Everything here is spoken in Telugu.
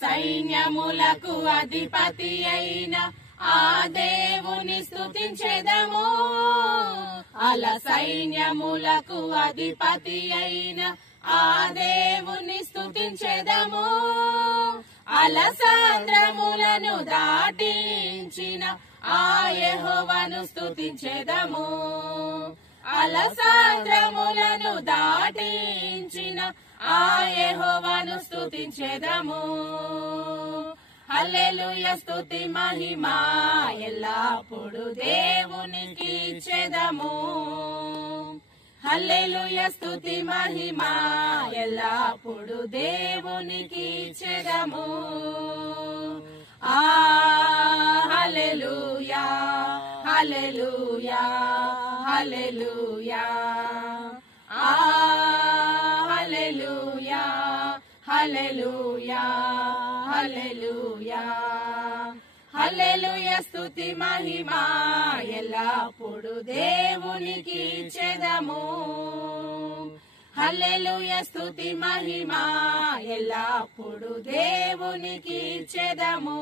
సైన్యములకు అధిపతి అయిన ఆ దేవుని స్తుతించెదము. అల సైన్యములకు అధిపతి అయిన ఆ దేవుని స్తుతించెదము. అలసాంద్రములను దాటించిన ఆ యెహోవాను స్తుతించెదము. అలసాంద్రములను దాటించిన ఆ యెహోవాను స్తుతించెదము. హల్లెలూయా స్తుతి మహిమ ఎల్లప్పుడు దేవునికి ఇచ్చెదము. హల్లెలూయా స్తుతి మహిమ ఎల్లప్పుడు దేవునికి ఇచ్చెదము. హల్లెలూయా హల్లెలూయా హల్లెలూయా హల్లెలూయా హల్లెలూయా హల్లెలూయా హల్లెలూయా స్తుతి మహిమ ఎల్లప్పుడు దేవునికి ఇచ్చెదము. హల్లెలూయా స్తుతి మహిమ ఎల్లప్పుడు దేవునికి ఇచ్చెదము.